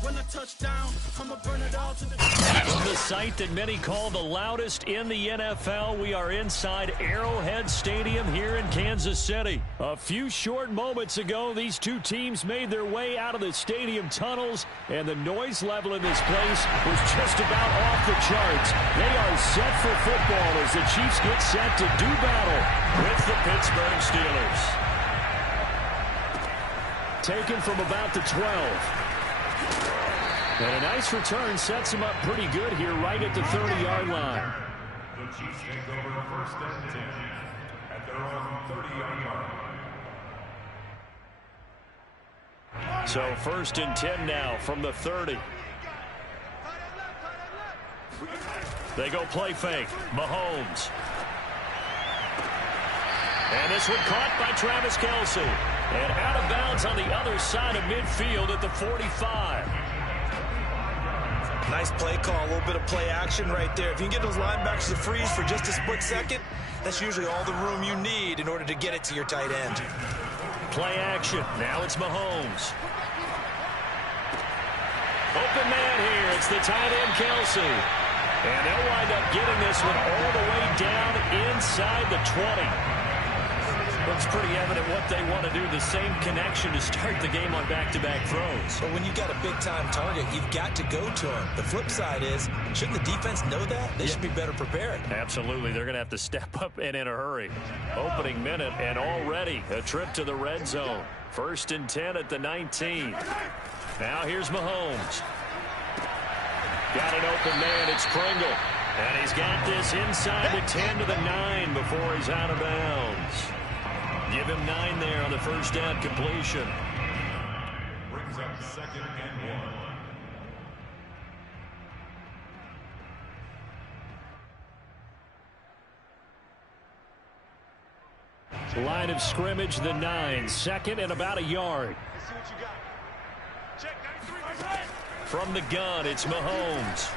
When I touch down, I'ma burn it all to the... From the site that many call the loudest in the NFL, we are inside Arrowhead Stadium here in Kansas City. A few short moments ago, these two teams made their way out of the stadium tunnels, and the noise level in this place was just about off the charts. They are set for football as the Chiefs get set to do battle with the Pittsburgh Steelers. Taken from about the 12. And a nice return sets him up pretty good here right at the 30-yard line. The Chiefs take over first and 10 at their own 30-yard line. So first and 10 now from the 30. They go play fake. Mahomes. And this one caught by Travis Kelce. And out of bounds on the other side of midfield at the 45. Nice play call, a little bit of play action right there. If you can get those linebackers to freeze for just a split second, that's usually all the room you need in order to get it to your tight end. Play action. Now it's Mahomes. Open man here. It's the tight end, Kelce. And they'll wind up getting this one all the way down inside the 20. Looks pretty evident what they want to do. The same connection to start the game on back-to-back throws. But when you've got a big-time target, you've got to go to him. The flip side is, shouldn't the defense know that? They should be better prepared. Absolutely. They're going to have to step up and in a hurry. Opening minute and already a trip to the red zone. First and 10 at the 19. Now here's Mahomes. Got an open man. It's Pringle. And he's got this inside the 10 to the 9 before he's out of bounds. Give him 9 there on the first down completion. Brings up second and 1. Line of scrimmage, the 9. Second and about a yard. From the gun, it's Mahomes.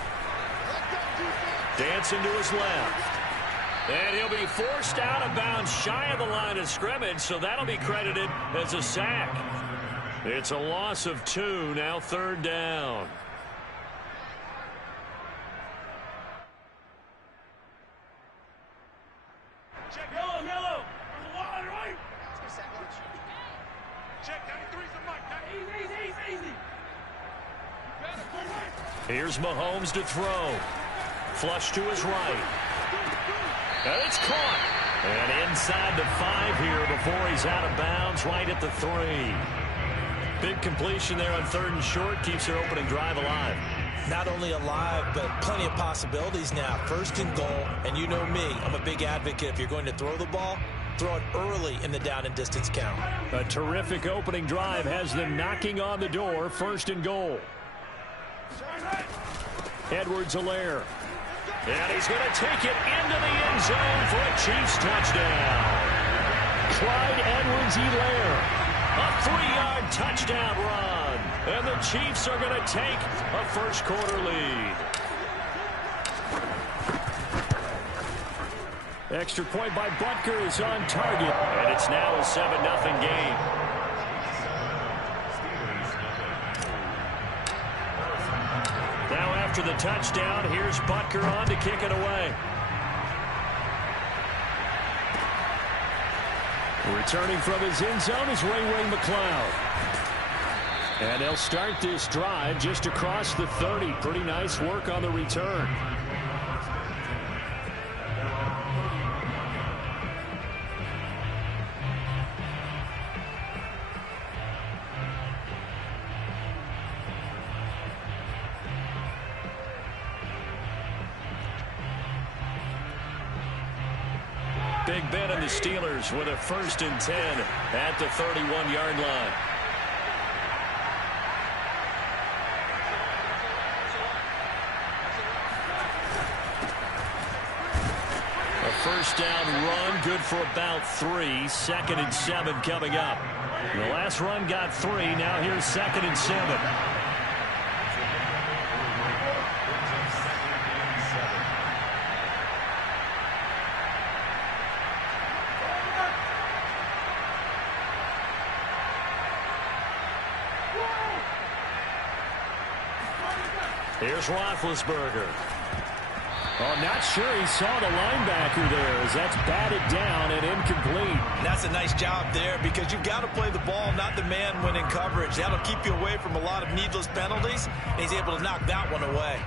Dancing to his left. And he'll be forced out of bounds shy of the line of scrimmage, so that'll be credited as a sack. It's a loss of 2, now third down. Check yellow. Line right. Check 93's the mic. Easy. Here's Mahomes to throw. Flush to his right. And it's caught. And inside the 5 here before he's out of bounds, right at the 3. Big completion there on third and short. Keeps their opening drive alive. Not only alive, but plenty of possibilities now. First and goal, and you know me, I'm a big advocate. If you're going to throw the ball, throw it early in the down and distance count. A terrific opening drive has them knocking on the door. First and goal. Edwards-Helaire. And he's going to take it into the end zone for a Chiefs touchdown. Clyde Edwards-Helaire. A 3-yard touchdown run. And the Chiefs are going to take a first-quarter lead. Extra point by Butker is on target. And it's now a 7-0 game. Now after the touchdown, here's Butker on to kick it away. Returning from his end zone is Ray McCloud. And they'll start this drive just across the 30. Pretty nice work on the return. Big Ben and the Steelers with a first and 10 at the 31-yard line. A first down run, good for about 3. Second and 7 coming up. The last run got 3. Now here's second and 7. Here's Roethlisberger. Oh, not sure he saw the linebacker there as that's batted down and incomplete. And that's a nice job there because you've got to play the ball, not the man when in coverage. That'll keep you away from a lot of needless penalties, and he's able to knock that one away.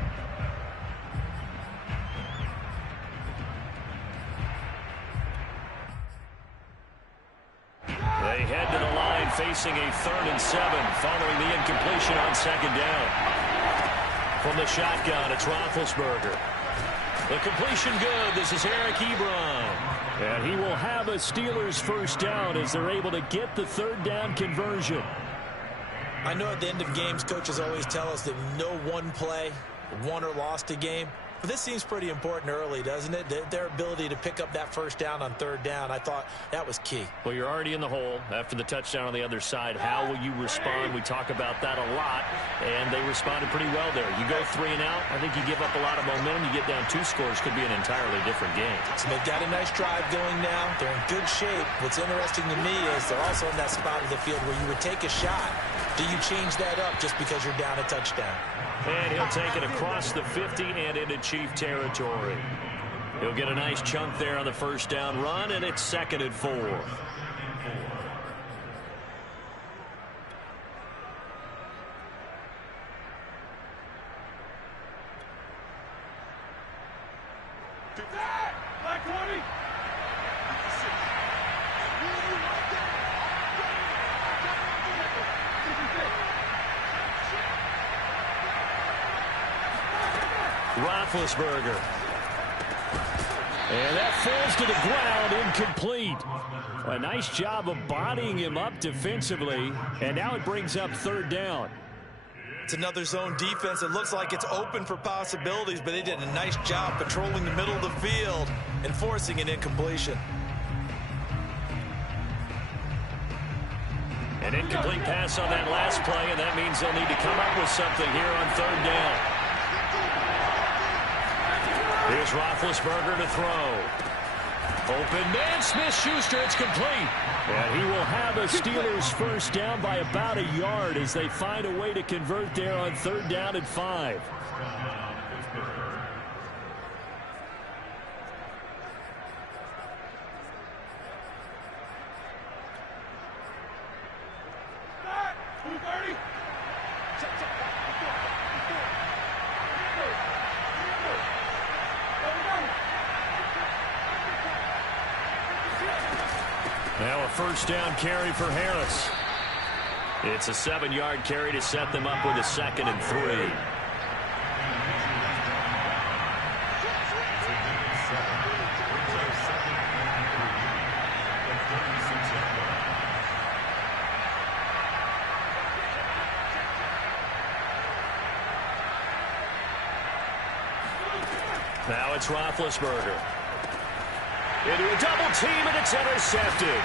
They head to the line facing a 3rd and 7 following the incompletion on 2nd down. From the shotgun, it's Roethlisberger. The completion good. This is Eric Ebron. And he will have a Steelers first down as they're able to get the 3rd down conversion. I know at the end of games, coaches always tell us that no one play won or lost a game. But this seems pretty important early, doesn't it? Their ability to pick up that first down on 3rd down, I thought that was key. Well, you're already in the hole after the touchdown on the other side. How will you respond? We talk about that a lot, and they responded pretty well there. You go 3 and out, I think you give up a lot of momentum. You get down 2 scores, could be an entirely different game. So they've got a nice drive going now. They're in good shape. What's interesting to me is they're also in that spot of the field where you would take a shot. Do you change that up just because you're down a touchdown? And he'll take it across the 50 and into Chief territory. He'll get a nice chunk there on the first down run, and it's 2nd and 4. Roethlisberger. And that falls to the ground, incomplete. A nice job of bodying him up defensively, and now it brings up 3rd down. It's another zone defense. It looks like it's open for possibilities, but they did a nice job patrolling the middle of the field and forcing an incompletion. An incomplete pass on that last play, and that means they'll need to come up with something here on 3rd down. Here's Roethlisberger to throw. Open man, Smith-Schuster, it's complete. And he will have a Steelers first down by about a yard as they find a way to convert there on 3rd down and 5. Now a first down carry for Harris. It's a 7-yard carry to set them up with a 2nd and 3. Now it's Roethlisberger. Into a double team, and it's intercepted.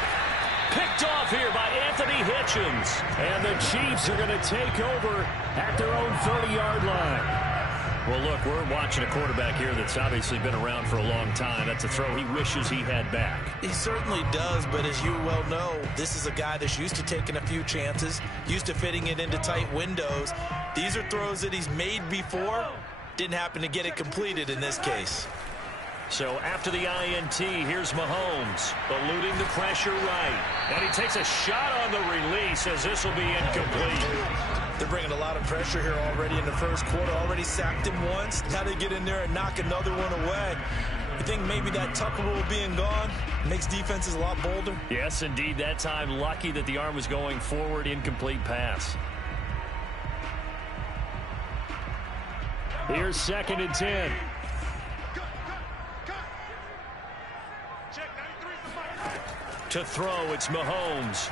Picked off here by Anthony Hitchens. And the Chiefs are going to take over at their own 30-yard line. Well, look, we're watching a quarterback here that's obviously been around for a long time. That's a throw he wishes he had back. He certainly does, but as you well know, this is a guy that's used to taking a few chances, used to fitting it into tight windows. These are throws that he's made before. Didn't happen to get it completed in this case. So after the INT, here's Mahomes, eluding the pressure right. And he takes a shot on the release as this will be incomplete. They're bringing a lot of pressure here already in the first quarter. Already sacked him once. Now they get in there and knock another one away. You think maybe that Tucker rule being gone makes defenses a lot bolder? Yes, indeed. That time, lucky that the arm was going forward. Incomplete pass. Here's 2nd and 10. To throw, it's Mahomes.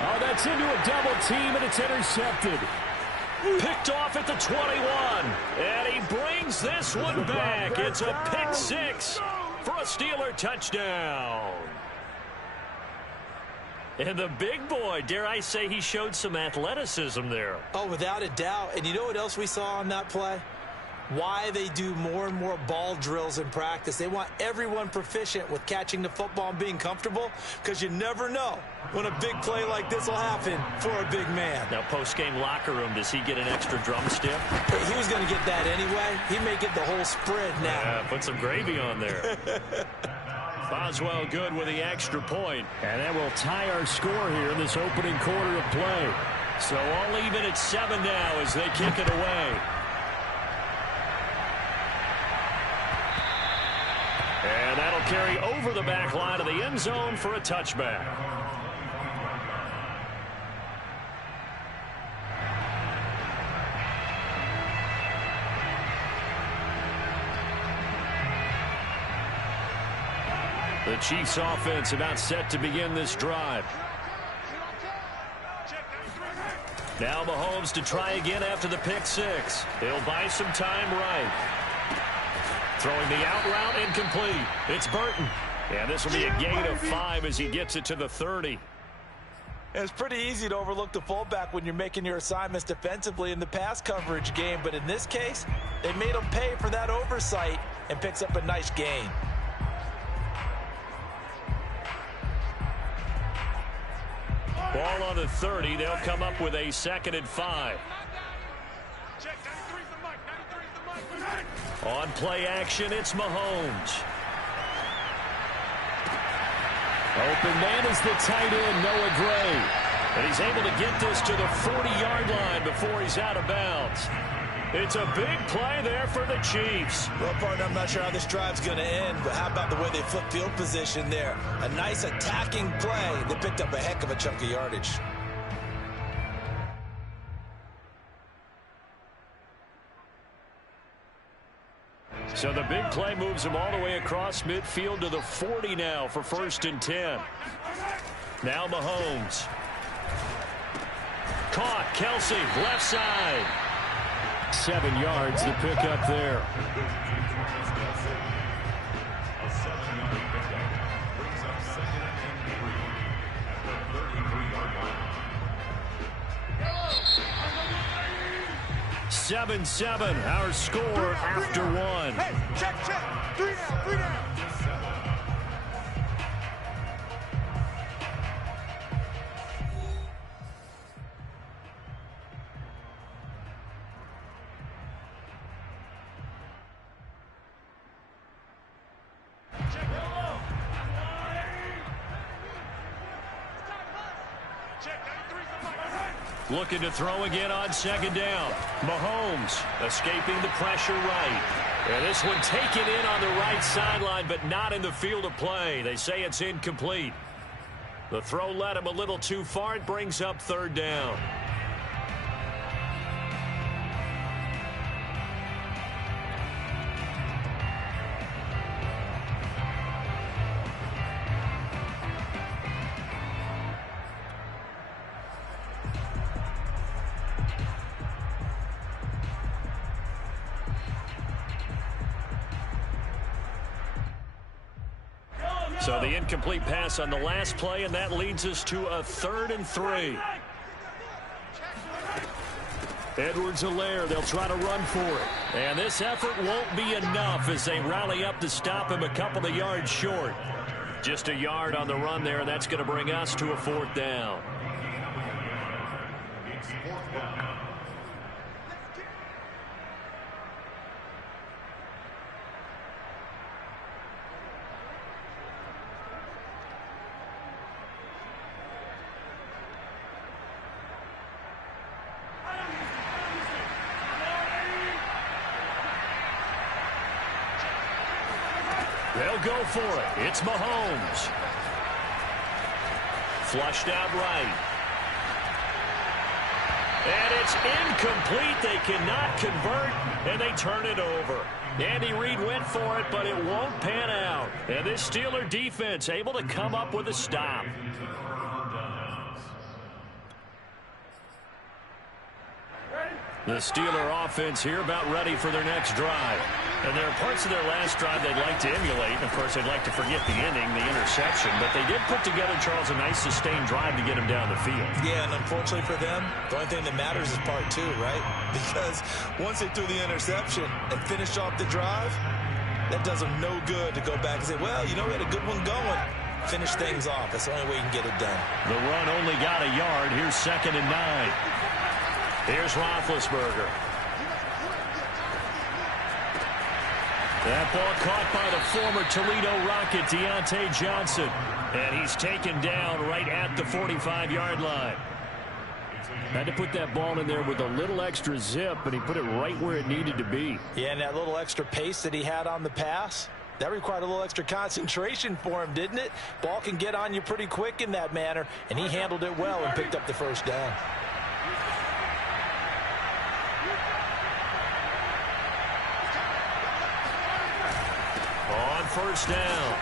Oh, that's into a double team, and it's intercepted. Picked off at the 21. And he brings this one back. It's a pick 6 for a Steeler touchdown. And the big boy, dare I say, he showed some athleticism there. Oh, without a doubt. And you know what else we saw on that play? why they do more and more ball drills in practice. They want everyone proficient with catching the football and being comfortable, because you never know when a big play like this will happen for a big man. Now, post-game locker room, does he get an extra drumstick? He was going to get that anyway. He may get the whole spread now. Yeah, put some gravy on there. Boswell good with the extra point. And that will tie our score here in this opening quarter of play. So all even at 7 now as they kick it away. And that'll carry over the back line of the end zone for a touchback. The Chiefs offense about set to begin this drive. Now Mahomes to try again after the pick six. He'll buy some time right. Throwing the out route incomplete. It's Burton. And this will be a gain of 5 as he gets it to the 30. It's pretty easy to overlook the fullback when you're making your assignments defensively in the pass coverage game. But in this case, they made him pay for that oversight and picks up a nice gain. Ball on the 30. They'll come up with a 2nd and 5. On play action, it's Mahomes. Open man is the tight end, Noah Gray. And he's able to get this to the 40-yard line before he's out of bounds. It's a big play there for the Chiefs. Well, partner, I'm not sure how this drive's going to end, but how about the way they flip field position there? A nice attacking play. They picked up a heck of a chunk of yardage. So the big play moves him all the way across midfield to the 40 now for 1st and 10. Now Mahomes. Caught. Kelsey, left side. 7 yards to pick up there. A 7-yard pickup brings up 2nd and 3 at the 33-yard line. 7-7, our score after 1. Hey, check. 3 down. Looking to throw again on 2nd down. Mahomes escaping the pressure right. And this one taken in on the right sideline, but not in the field of play. They say it's incomplete. The throw led him a little too far. It brings up 3rd down. So the incomplete pass on the last play, and that leads us to a 3rd and 3. Edwards-Helaire, they'll try to run for it. And this effort won't be enough as they rally up to stop him a couple of yards short. Just a yard on the run there, and that's going to bring us to a 4th down. It's 4th down. They'll go for it. It's Mahomes. Flushed out right. And it's incomplete. They cannot convert, and they turn it over. Andy Reid went for it, but it won't pan out. And this Steeler defense able to come up with a stop. The Steeler offense here about ready for their next drive. And there are parts of their last drive they'd like to emulate. And, of course, they'd like to forget the ending, the interception. But they did put together, Charles, a nice sustained drive to get them down the field. Yeah, and unfortunately for them, the only thing that matters is part two, right? Because once they threw the interception and finished off the drive, that does them no good to go back and say, well, you know, we had a good one going. Finish things off. That's the only way you can get it done. The run only got a yard. Here's 2nd and 9. Here's Roethlisberger. That ball caught by the former Toledo Rocket, Deontay Johnson. And he's taken down right at the 45-yard line. Had to put that ball in there with a little extra zip, and he put it right where it needed to be. Yeah, and that little extra pace that he had on the pass, that required a little extra concentration for him, didn't it? Ball can get on you pretty quick in that manner, and he handled it well and picked up the first down. On first down,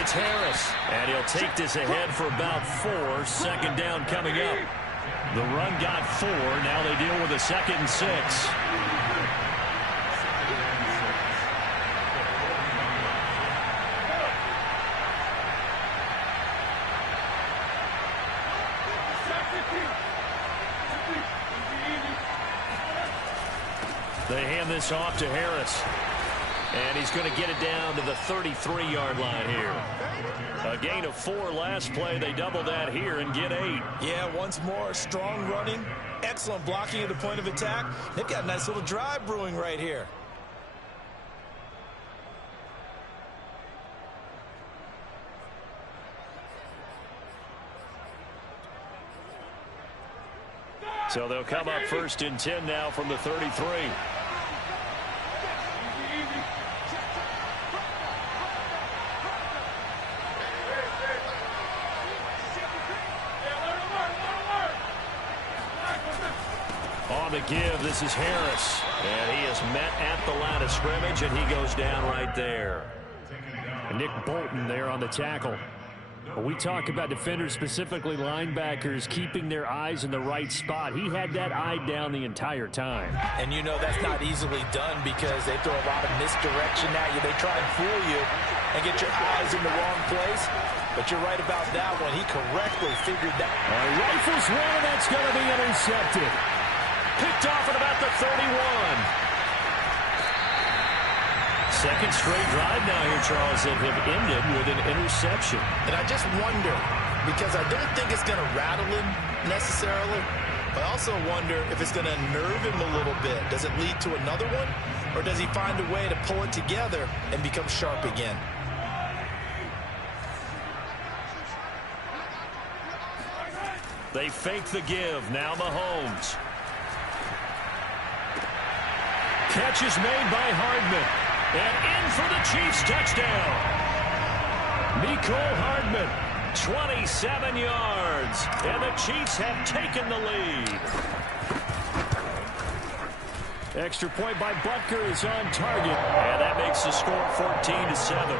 it's Harris, and he'll take this ahead for about 4. 2nd down coming up. The run got 4. Now they deal with a 2nd and 6. They hand this off to Harris. And he's going to get it down to the 33-yard line here. A gain of 4 last play. They double that here and get 8. Yeah, once more, strong running, excellent blocking at the point of attack. They've got a nice little drive brewing right here. So they'll come up 1st and 10 now from the 33. On the give, this is Harris. And he is met at the line of scrimmage, and he goes down right there. Nick Bolton there on the tackle. We talk about defenders, specifically linebackers, keeping their eyes in the right spot. He had that eye down the entire time. And you know that's not easily done because they throw a lot of misdirection at you. They try and fool you and get your eyes in the wrong place. But you're right about that one. He correctly figured that. Rifles one, and that's going to be intercepted. Picked off at about the 31. Second straight drive now here, Charles, that have ended with an interception. And I just wonder, because I don't think it's going to rattle him necessarily, but I also wonder if it's going to nerve him a little bit. Does it lead to another one, or does he find a way to pull it together and become sharp again? They fake the give. Now Mahomes. Catch is made by Hardman. And in for the Chiefs touchdown. Mecole Hardman, 27 yards. And the Chiefs have taken the lead. Extra point by Butker is on target. And that makes the score 14-7.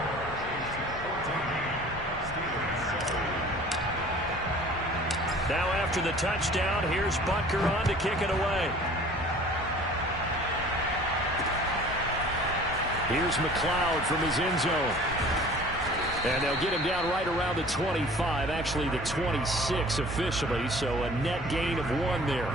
Now after the touchdown, here's Butker on to kick it away. Here's McLeod from his end zone. And they'll get him down right around the 25, actually the 26 officially, so a net gain of 1 there.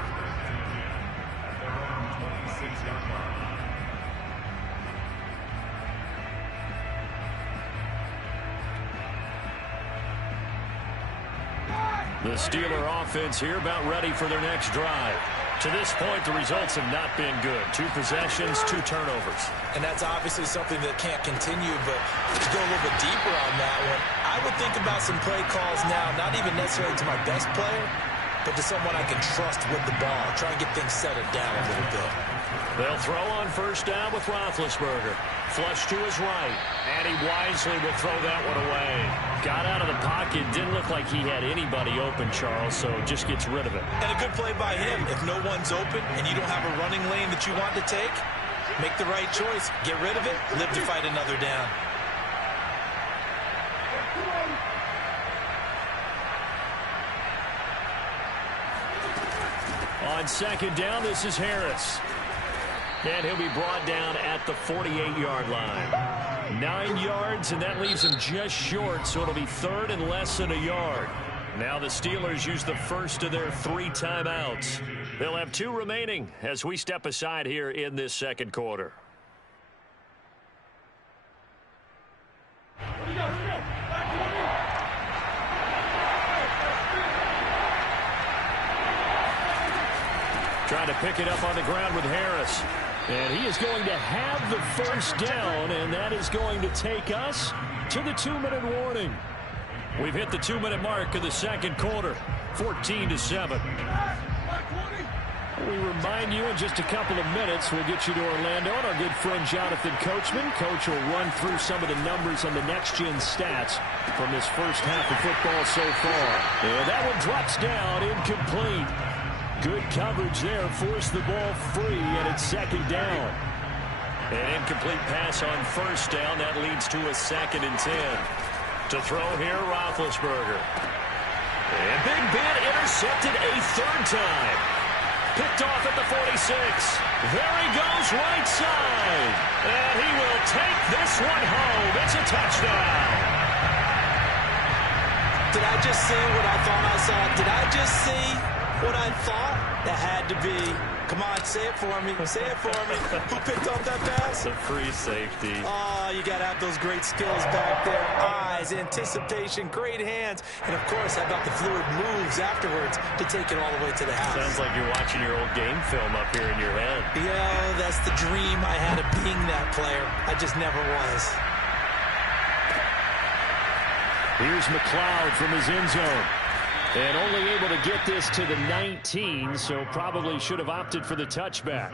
The Steeler offense here about ready for their next drive. To this point, the results have not been good. 2 possessions, 2 turnovers. And that's obviously something that can't continue, but to go a little bit deeper on that one, I would think about some play calls now, not even necessarily to my best player, but to someone I can trust with the ball. Try and get things settled down a little bit. They'll throw on first down with Roethlisberger. Flush to his right, and he wisely will throw that one away. Got out of the pocket, didn't look like he had anybody open, Charles, so just gets rid of it. And a good play by him. If no one's open and you don't have a running lane that you want to take, make the right choice. Get rid of it, live to fight another down. On second down, this is Harris. And he'll be brought down at the 48-yard line. 9 yards, and that leaves him just short, so it'll be third and less than a yard. Now the Steelers use the first of their 3 timeouts. They'll have 2 remaining as we step aside here in this second quarter. Trying to pick it up on the ground with Harris. And he is going to have the first down, and that is going to take us to the 2-minute warning. We've hit the 2-minute mark of the second quarter, 14-7. We remind you in just a couple of minutes, we'll get you to Orlando and our good friend Jonathan Coachman. Coach will run through some of the numbers on the next-gen stats from this first half of football so far. And that one drops down, incomplete. Good coverage there, forced the ball free, and it's second down. An incomplete pass on first down. That leads to a 2nd and 10. To throw here, Roethlisberger. And Big Ben intercepted a 3rd time. Picked off at the 46. There he goes, right side. And he will take this one home. It's a touchdown. Did I just see what I thought I saw? Did I just see what I thought? That had to be. Come on, say it for me. Say it for me. Who picked up that pass? The free safety. Oh, you got to have those great skills back there. Eyes, anticipation, great hands. And, of course, how about the fluid moves afterwards to take it all the way to the house? Sounds like you're watching your old game film up here in your head. Yeah, that's the dream I had of being that player. I just never was. Here's McLeod from his end zone. And only able to get this to the 19, so probably should have opted for the touchback.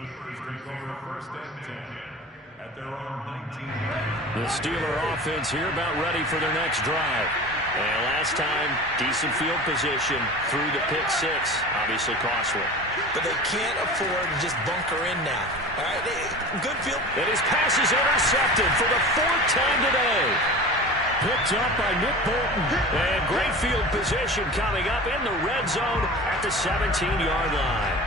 The Steeler offense here about ready for their next drive. And last time, decent field position through the pick 6. Obviously costly. But they can't afford to just bunker in now. All right, good field. And his pass is intercepted for the 4th time today. Picked up by Nick Bolton. And great field position coming up in the red zone at the 17-yard line.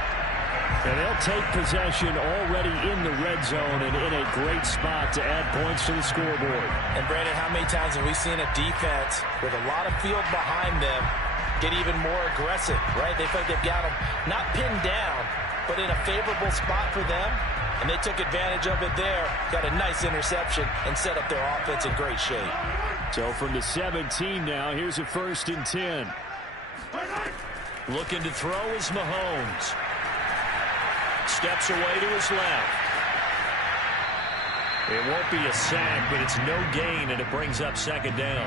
And they'll take possession already in the red zone and in a great spot to add points to the scoreboard. And, Brandon, how many times have we seen a defense with a lot of field behind them get even more aggressive, right? They feel like they've got them not pinned down, but in a favorable spot for them. And they took advantage of it there, got a nice interception, and set up their offense in great shape. So from the 17 now, here's a 1st and 10. Looking to throw is Mahomes. Steps away to his left. It won't be a sack, but it's no gain, and it brings up 2nd down.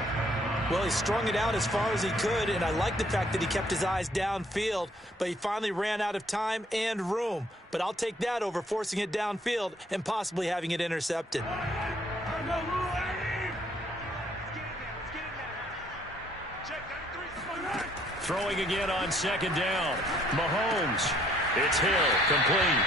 Well, he strung it out as far as he could, and I like the fact that he kept his eyes downfield, but he finally ran out of time and room. But I'll take that over forcing it downfield and possibly having it intercepted. Throwing again on 2nd down. Mahomes. It's Hill, complete.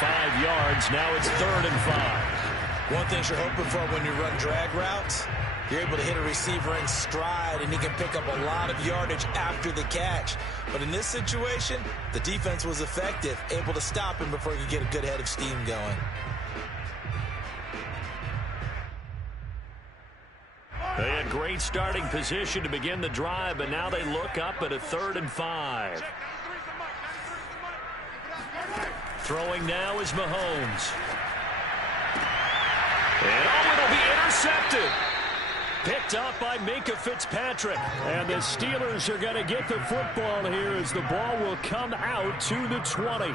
5 yards, now it's 3rd and 5. One thing you're hoping for when you run drag routes, you're able to hit a receiver in stride, and he can pick up a lot of yardage after the catch. But in this situation, the defense was effective, able to stop him before he could get a good head of steam going. They had great starting position to begin the drive, but now they look up at a 3rd and 5. Throwing now is Mahomes. And it'll be intercepted. Picked up by Minkah Fitzpatrick. And the Steelers are going to get the football here as the ball will come out to the 20.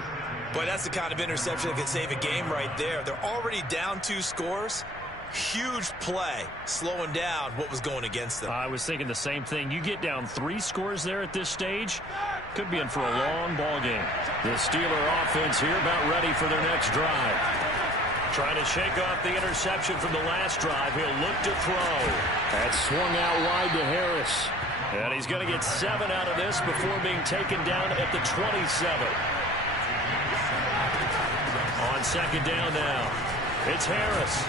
Boy, that's the kind of interception that could save a game right there. They're already down 2 scores. Huge play, slowing down what was going against them. I was thinking the same thing. You get down 3 scores there at this stage, could be in for a long ball game. The Steeler offense here about ready for their next drive. Trying to shake off the interception from the last drive. He'll look to throw. That swung out wide to Harris. And he's going to get 7 out of this before being taken down at the 27. On 2nd down now, it's Harris.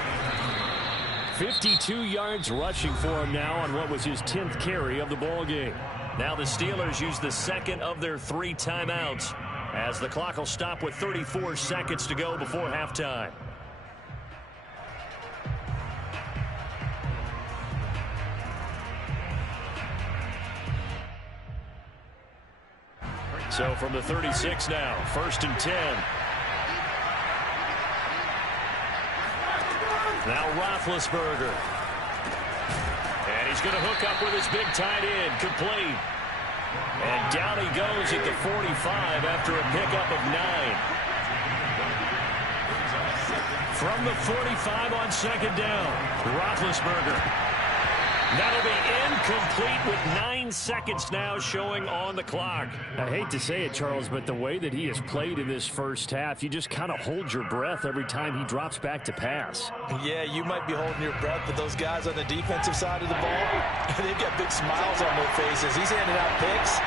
52 yards rushing for him now on what was his 10th carry of the ball game. Now the Steelers use the 2nd of their 3 timeouts. as the clock will stop with 34 seconds to go before halftime. So from the 36 now, 1st and 10. Now Roethlisberger. And he's going to hook up with his big tight end, complete. And down he goes at the 45 after a pickup of 9. From the 45 on 2nd down, Roethlisberger. That'll be incomplete with 9 seconds now showing on the clock. I hate to say it, Charles, but the way that he has played in this first half, you just kind of hold your breath every time he drops back to pass. Yeah, you might be holding your breath, but those guys on the defensive side of the ball, they've got big smiles on their faces. He's handing out picks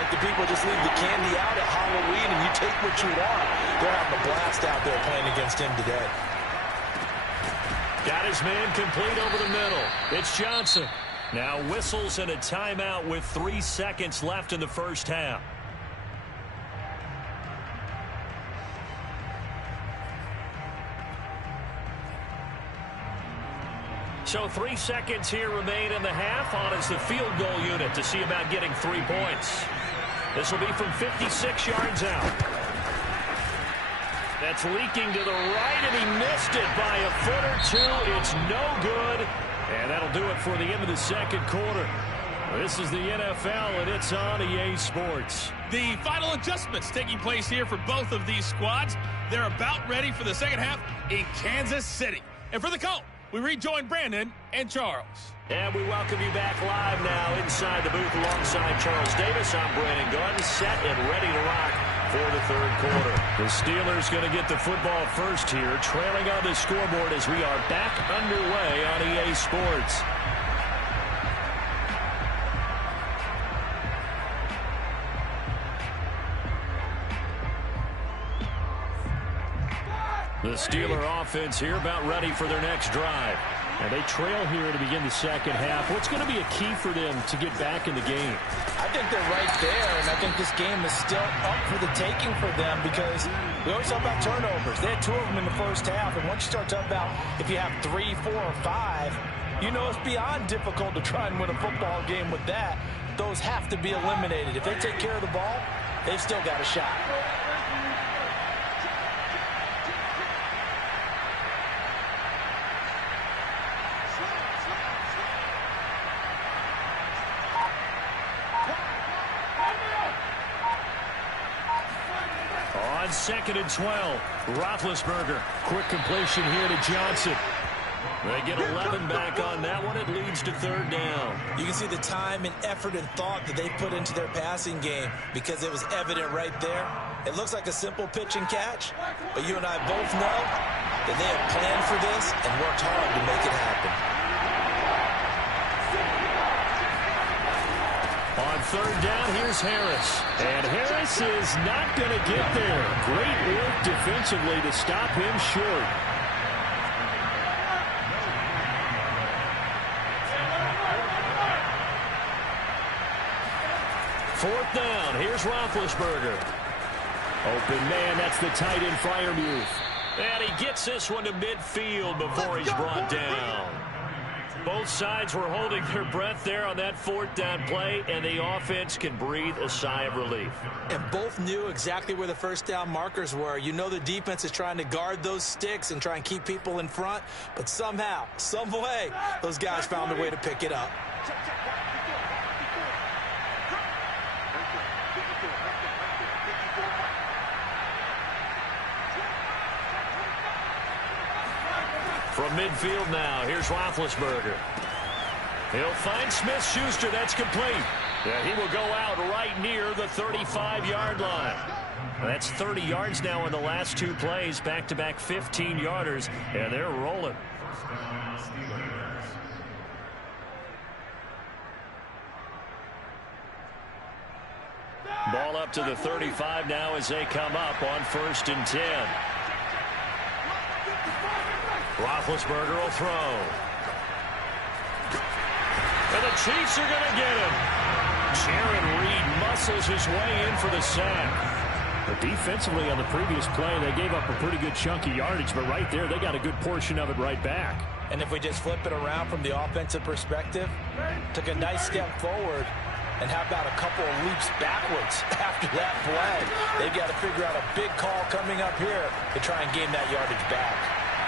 like the people just leave the candy out at Halloween and you take what you want. They're having a blast out there playing against him today. Got his man complete over the middle. It's Johnson. Now whistles and a timeout with 3 seconds left in the first half. So 3 seconds here remain in the half. On is the field goal unit to see about getting 3 points. This will be from 56 yards out. That's leaking to the right, and he missed it by a foot or two. It's no good, and that'll do it for the end of the second quarter. This is the NFL, and it's on EA Sports. The final adjustments taking place here for both of these squads. They're about ready for the second half in Kansas City. And for the call, we rejoin Brandon and Charles. And we welcome you back live now inside the booth alongside Charles Davis. I'm Brandon Gunn, set and ready to rock for the third quarter. The Steelers going to get the football first here, trailing on the scoreboard as we are back underway on EA Sports. The Steeler offense here about ready for their next drive. And they trail here to begin the second half. What's going to be a key for them to get back in the game? I think they're right there, and I think this game is still up for the taking for them because we always talk about turnovers. They had 2 of them in the first half, and once you start talking about if you have 3, 4, or 5, you know it's beyond difficult to try and win a football game with that. Those have to be eliminated. If they take care of the ball, they've still got a shot. On 2nd and 12, Roethlisberger. Quick completion here to Johnson. They get 11 back on that one. It leads to 3rd down. You can see the time and effort and thought that they put into their passing game because it was evident right there. It looks like a simple pitch and catch, but you and I both know that they have planned for this and worked hard to make it happen. On 3rd down, here's Harris. And Harris is not going to get there. Great work defensively to stop him short. Fourth down, here's Roethlisberger. Open man, that's the tight end Freiermuth. And he gets this one to midfield before he's brought down. Both sides were holding their breath there on that 4th down play, and the offense can breathe a sigh of relief. And both knew exactly where the first down markers were. You know the defense is trying to guard those sticks and try and keep people in front, but somehow, some way, those guys found a way to pick it up. From midfield now, here's Roethlisberger. He'll find Smith-Schuster. That's complete. Yeah, he will go out right near the 35-yard line. That's 30 yards now in the last 2 plays. Back-to-back 15-yarders, and they're rolling. Ball up to the 35 now as they come up on 1st and 10. Roethlisberger will throw. And the Chiefs are going to get him. Jaron Reed muscles his way in for the sack. But defensively on the previous play, they gave up a pretty good chunk of yardage, but right there, they got a good portion of it right back. And if we just flip it around from the offensive perspective, took a nice step forward, and how about a couple of leaps backwards after that play? They've got to figure out a big call coming up here to try and gain that yardage back.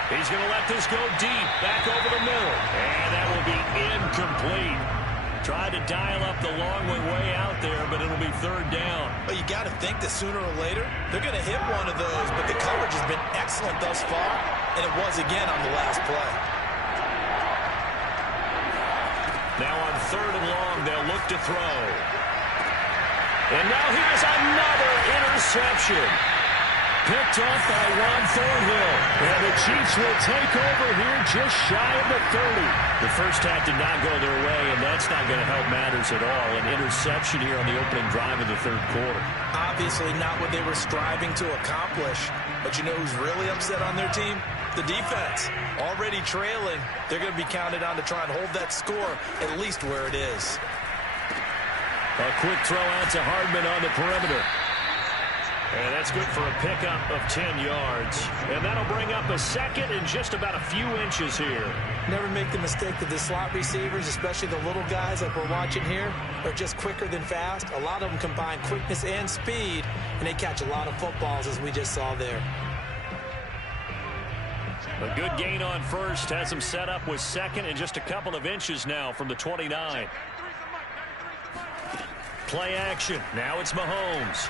He's going to let this go deep, back over the middle, and that will be incomplete. Tried to dial up the long way out there, but it'll be third down. But you got to think that sooner or later, they're going to hit one of those, but the coverage has been excellent thus far, and it was again on the last play. Now on third and long, they'll look to throw. And now here's another interception. Picked off by Juan Thornhill. And the Chiefs will take over here just shy of the 30. The first half did not go their way, and that's not going to help matters at all. An interception here on the opening drive of the third quarter. Obviously not what they were striving to accomplish. But you know who's really upset on their team? The defense. Already trailing, they're going to be counted on to try and hold that score at least where it is. A quick throw out to Hardman on the perimeter. And that's good for a pickup of 10 yards. And that'll bring up a second and just about a few inches here. Never make the mistake that the slot receivers, especially the little guys like we're watching here, are just quicker than fast. A lot of them combine quickness and speed, and they catch a lot of footballs, as we just saw there. A good gain on first. Has him set up with second and just a couple of inches now from the 29. Play action. Now it's Mahomes.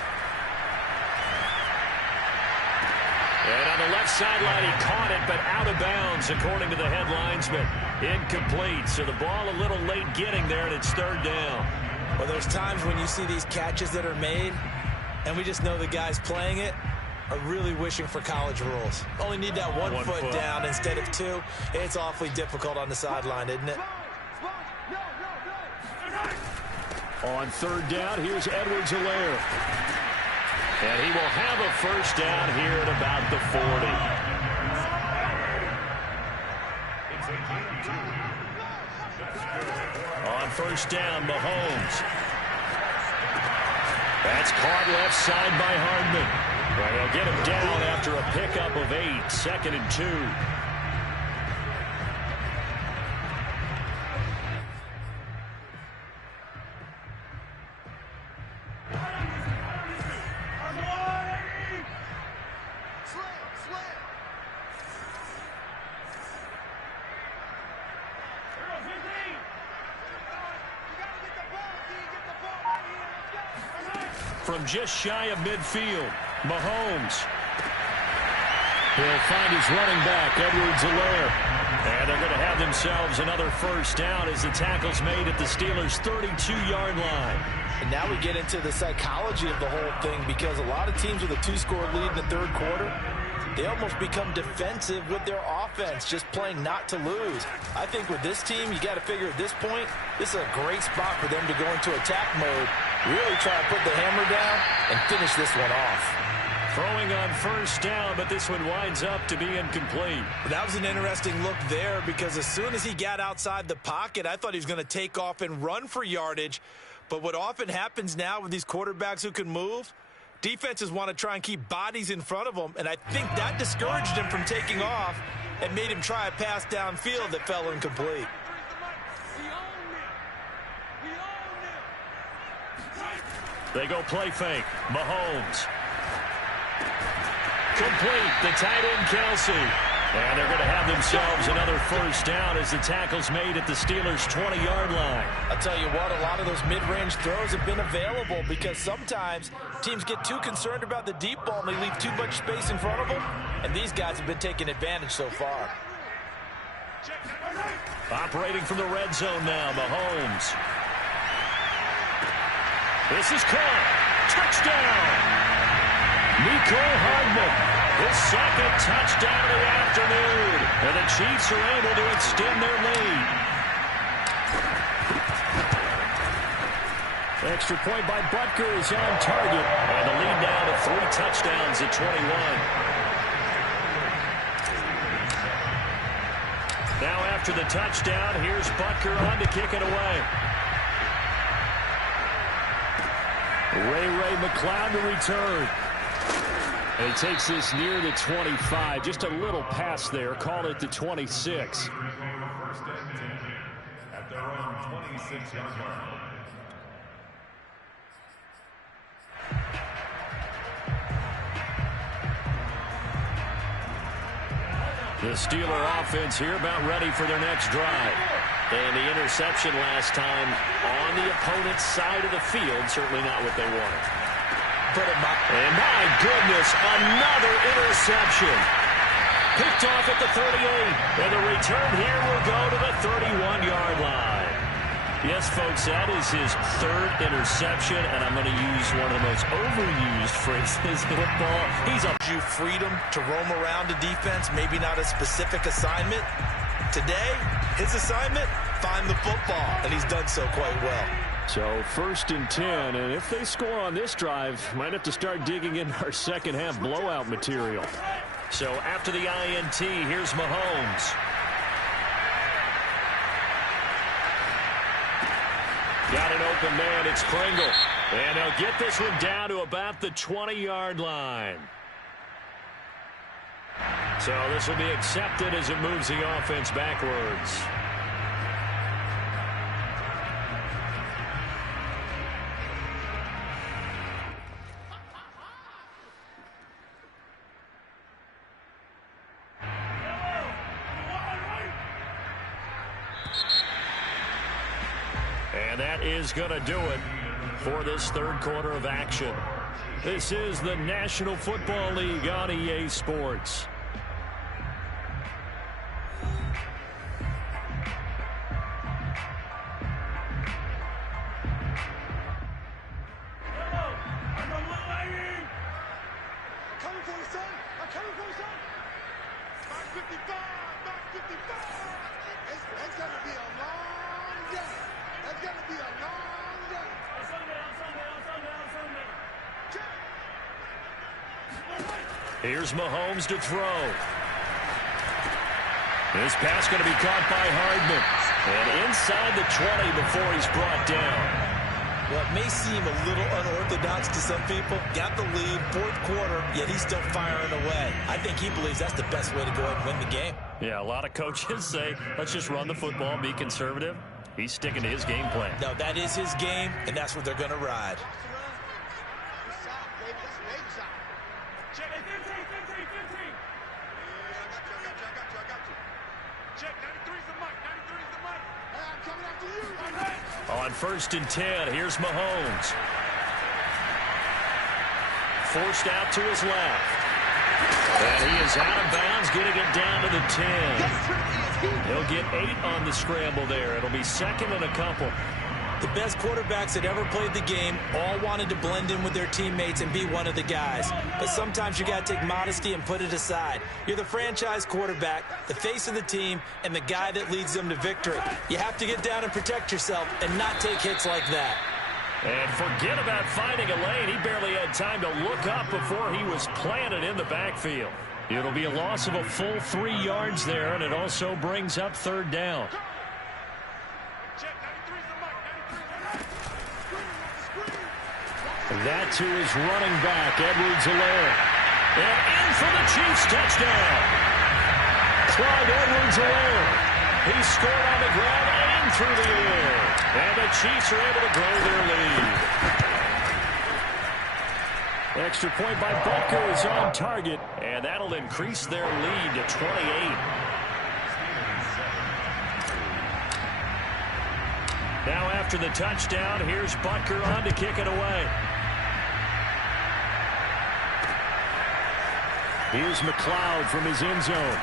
And on the left sideline, he caught it, but out of bounds, according to the head linesman. Incomplete, so the ball a little late getting there, and it's third down. Well, there's times when you see these catches that are made, and we just know the guys playing it are really wishing for college rules. Only need that one foot down instead of two. It's awfully difficult on the sideline, isn't it? On third down, here's Edwards-Helaire. And he will have a first down here at about the 40. On first down, Mahomes. That's caught left side by Hardman. Well, they'll get him down after a pickup of 8, 2nd and 2. From just shy of midfield, Mahomes. He'll find his running back, Edwards-Helaire. And they're going to have themselves another first down as the tackle's made at the Steelers' 32-yard line. And now we get into the psychology of the whole thing, because a lot of teams with a 2-score lead in the third quarter, they almost become defensive with their offense, just playing not to lose. I think with this team, you got to figure at this point, this is a great spot for them to go into attack mode, really try to put the hammer down and finish this one off. Throwing on first down, but this one winds up to be incomplete. That was an interesting look there, because as soon as he got outside the pocket, I thought he was going to take off and run for yardage. But what often happens now with these quarterbacks who can move, defenses want to try and keep bodies in front of them, and I think that discouraged him from taking off and made him try a pass downfield that fell incomplete. They go play fake. Mahomes. Complete. The tight end, Kelsey. And they're going to have themselves another first down as the tackle's made at the Steelers' 20-yard line. I'll tell you what, a lot of those mid-range throws have been available, because sometimes teams get too concerned about the deep ball and they leave too much space in front of them, and these guys have been taking advantage so far. Operating from the red zone now, Mahomes. This is caught. Touchdown! Nico Hardman, his second touchdown of the afternoon. And the Chiefs are able to extend their lead. Extra point by Butker is on target. And the lead now to 3 touchdowns at 21. Now after the touchdown, here's Butker on to kick it away. Ray McCloud to return. And he takes this near the 25. Just a little pass there. Call it the 26. First and 10 at their own 26-yard line. The Steeler offense here about ready for their next drive. And the interception last time on the opponent's side of the field, certainly not what they wanted. And my goodness, another interception. Picked off at the 38. And the return here will go to the 31-yard line. Yes, folks, that is his third interception, and I'm going to use one of the most overused phrases in football. He's a You freedom to roam around the defense, maybe not a specific assignment. Today, his assignment, find the football, and he's done so quite well. So 1st and 10, and if they score on this drive, might have to start digging in our second half blowout material. So after the INT, here's Mahomes. Got an open man, it's Pringle. And they'll get this one down to about the 20-yard line. So this will be accepted as it moves the offense backwards. And that is going to do it for this third quarter of action. This is the National Football League on EA Sports. Here's Mahomes to throw. This pass going to be caught by Hardman. And inside the 20 before he's brought down. Well, it may seem a little unorthodox to some people. Got the lead, fourth quarter, yet he's still firing away. I think he believes that's the best way to go ahead and win the game. Yeah, a lot of coaches say, let's just run the football, be conservative. He's sticking to his game plan. No, that is his game, and that's what they're going to ride. On 1st and 10, here's Mahomes. Forced out to his left. And he is out of bounds, getting it down to the 10. He'll get 8 on the scramble there. It'll be second and a couple. The best quarterbacks that ever played the game all wanted to blend in with their teammates and be one of the guys. But sometimes you got to take modesty and put it aside. You're the franchise quarterback, the face of the team, and the guy that leads them to victory. You have to get down and protect yourself and not take hits like that. And forget about finding a lane. He barely had time to look up before he was planted in the backfield. It'll be a loss of a full 3 yards there, and it also brings up third down. That to his running back, Edwards-Helaire. And in for the Chiefs touchdown. Clyde Edwards-Helaire. He scored on the ground and through the air. And the Chiefs are able to grow their lead. Extra point by Butker is on target. And that'll increase their lead to 28. Now after the touchdown, here's Butker on to kick it away. Here's McLeod from his end zone.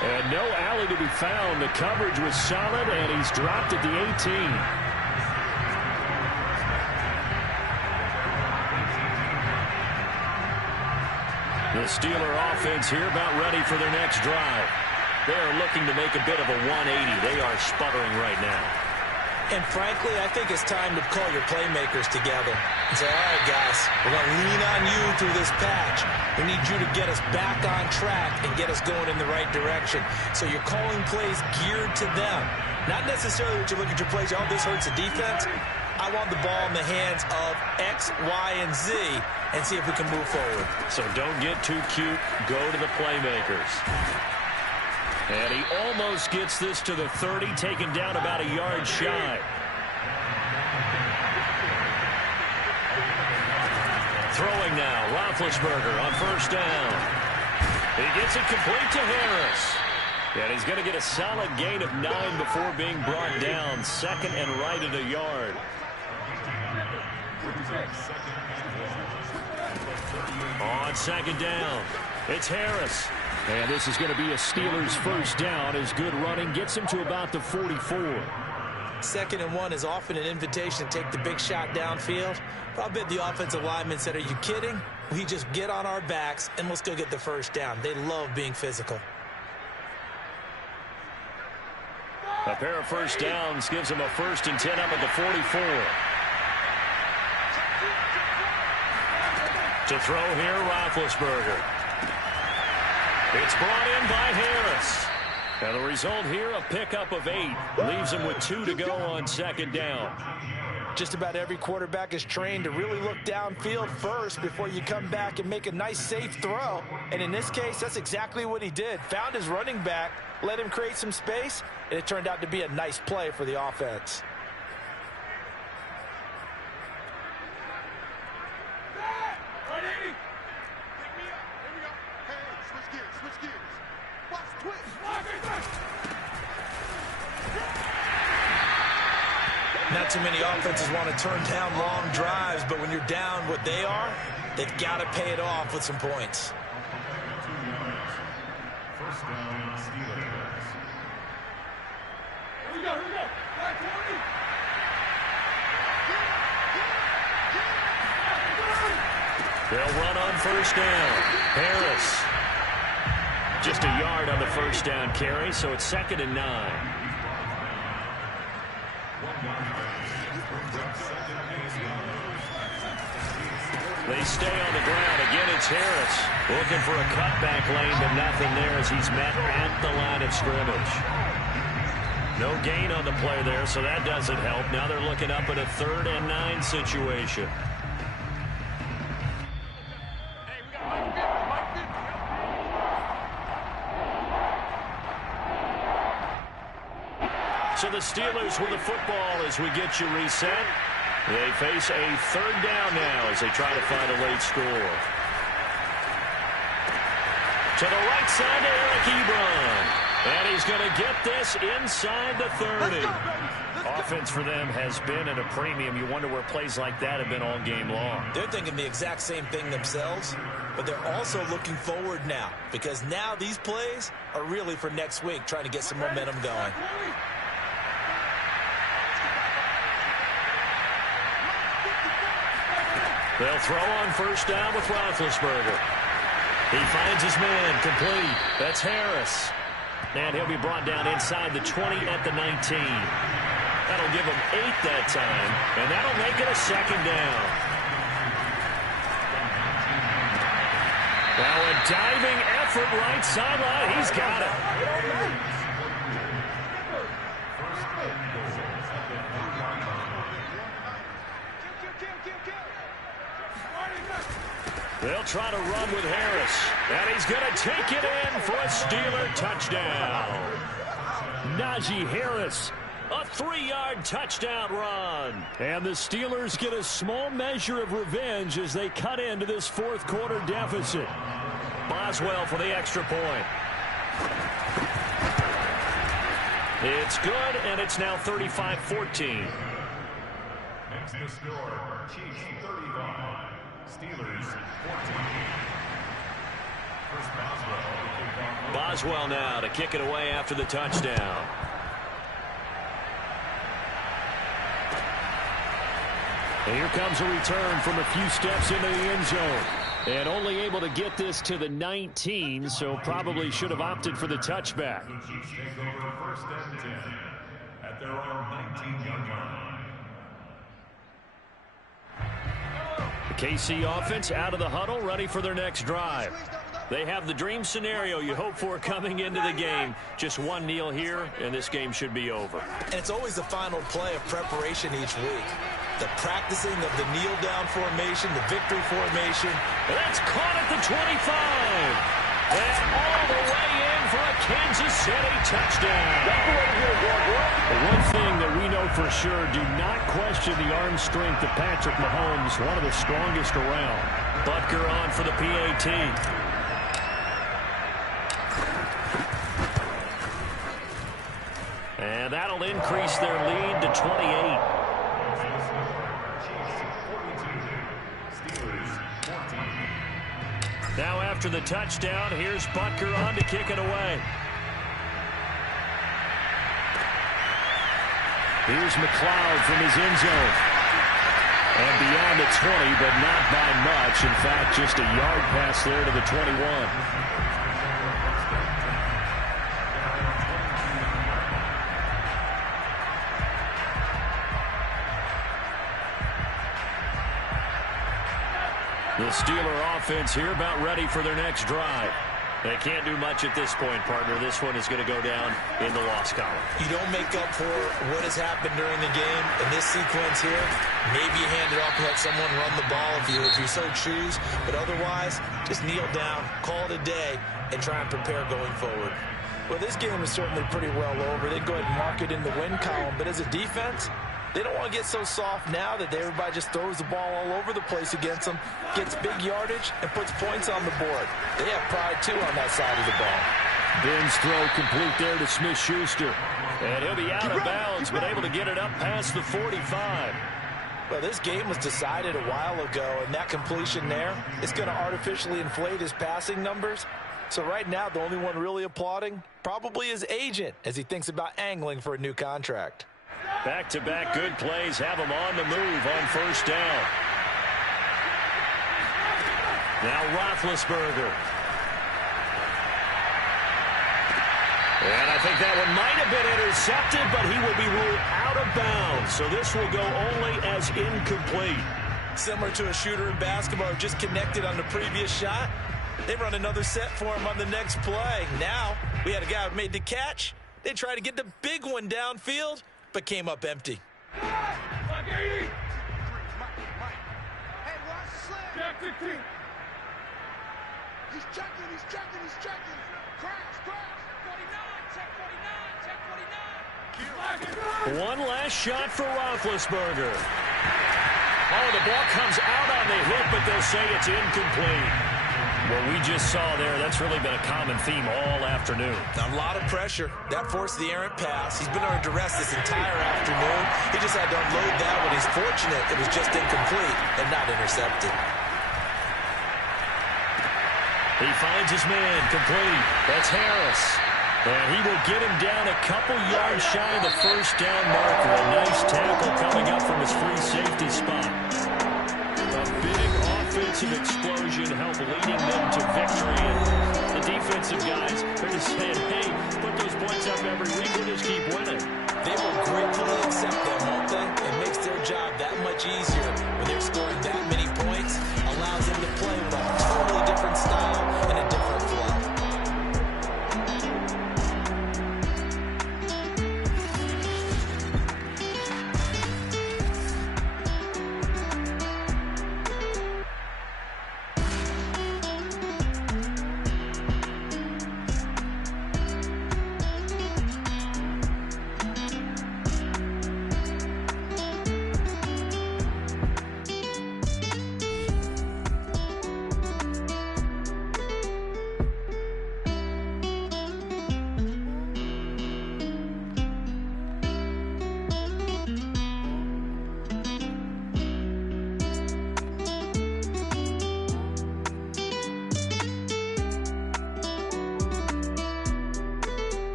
And no alley to be found. The coverage was solid, and he's dropped at the 18. The Steeler offense here about ready for their next drive. They are looking to make a bit of a 180. They are sputtering right now. And frankly, I think it's time to call your playmakers together and say, all right, guys, we're going to lean on you through this patch. We need you to get us back on track and get us going in the right direction. So you're calling plays geared to them. Not necessarily that you look at your plays, oh, this hurts the defense. I want the ball in the hands of X, Y, and Z and see if we can move forward. So don't get too cute. Go to the playmakers. And he almost gets this to the 30, taken down about a yard shy. Throwing now, Roethlisberger on first down. He gets it complete to Harris. And he's going to get a solid gain of 9 before being brought down. Second and right at a yard. On second down, it's Harris. And this is going to be a Steelers first down as good running gets him to about the 44. Second and 1 is often an invitation to take the big shot downfield. But I bet the offensive lineman said, are you kidding? We just get on our backs and let's go get the first down. They love being physical. A pair of first downs gives him a 1st and 10 up at the 44. To throw here, Roethlisberger. It's brought in by Harris. And the result here, a pickup of 8. Leaves him with 2 to go on second down. Just about every quarterback is trained to really look downfield first before you come back and make a nice, safe throw. And in this case, that's exactly what he did. Found his running back, let him create some space, and it turned out to be a nice play for the offense. Not too many offenses want to turn down long drives, but when you're down what they are, they've got to pay it off with some points. First down, Steelers. Here we go. Back 20. They'll run on first down. Harris. Just a yard on the first down carry, so it's 2nd and 9. They stay on the ground. Again, it's Harris. Looking for a cutback lane, but nothing there as he's met at the line of scrimmage. No gain on the play there, so that doesn't help. Now they're looking up at a 3rd and 9 situation. So the Steelers with the football as we get you reset. They face a 3rd down now as they try to find a late score. To the right side to Eric Ebron. And he's going to get this inside the 30. Offense for them has been at a premium. You wonder where plays like that have been all game long. They're thinking the exact same thing themselves, but they're also looking forward now because now these plays are really for next week, trying to get some momentum going. They'll throw on first down with Roethlisberger. He finds his man complete. That's Harris. And he'll be brought down inside the 20 at the 19. That'll give him 8 that time, and that'll make it a 2nd down. Now a diving effort right sideline. He's got it. They'll try to run with Harris. And he's going to take it in for a Steeler touchdown. Najee Harris, a 3-yard touchdown run. And the Steelers get a small measure of revenge as they cut into this 4th quarter deficit. Boswell for the extra point. It's good, and it's now 35-14. Next to score, Chiefs 35, Steelers 14. First Boswell now to kick it away after the touchdown. And here comes a return from a few steps into the end zone. And only able to get this to the 19, so probably should have opted for the touchback. The Chiefs take over 1st and 10 at their own 19-yard line. The KC offense out of the huddle, ready for their next drive. They have the dream scenario you hope for coming into the game. Just one kneel here, and this game should be over. And it's always the final play of preparation each week. the practicing of the kneel-down formation, the victory formation. That's caught at the 25. And all the way in for a Kansas City touchdown. The one thing that we know for sure, do not question the arm strength of Patrick Mahomes, one of the strongest around. Butker on for the PAT. And that'll increase their lead to 28. Now after the touchdown, here's Butker on to kick it away. Here's McLeod from his end zone. And beyond the 20, but not by much. In fact, just a yard pass there to the 21. The Steeler offense here about ready for their next drive. They can't do much at this point, partner. This one is going to go down in the loss column. You don't make up for what has happened during the game in this sequence here. Maybe you hand it off and let someone run the ball if you so choose. But otherwise, just kneel down, call it a day, and try and prepare going forward. Well, this game is certainly pretty well over. They go ahead and mark it in the win column. But as a defense, they don't want to get so soft now that everybody just throws the ball all over the place against them, gets big yardage, and puts points on the board. They have pride, too, on that side of the ball. Ben's throw complete there to Smith-Schuster. And he'll be out of bounds, but able to get it up past the 45. Well, this game was decided a while ago, and that completion there is going to artificially inflate his passing numbers. So right now, the only one really applauding probably his agent as he thinks about angling for a new contract. Back-to-back good plays have him on the move on first down. Now Roethlisberger. And I think that one might have been intercepted, but he will be ruled out of bounds. So this will go only as incomplete. Similar to a shooter in basketball, just connected on the previous shot. They run another set for him on the next play. Now we had a guy who made the catch. They tried to get the big one downfield, but came up empty. He's checking. Crash. 49, check 49. One last shot for Roethlisberger. Oh, the ball comes out on the hit, but they'll say it's incomplete. What we just saw there, that's really been a common theme all afternoon. A lot of pressure. That forced the errant pass. He's been under duress this entire afternoon. He just had to unload that one. He's fortunate it was just incomplete and not intercepted. He finds his man complete. That's Harris. And he will get him down a couple yards shy of the first down marker. A nice tackle coming up from his free safety spot. A big offensive explosion helped leading them to victory. And the defensive guys, they're just saying, hey, put those points up every week. We'll just keep winning. They will gratefully accept them, won't they? It makes their job that much easier when they're scoring that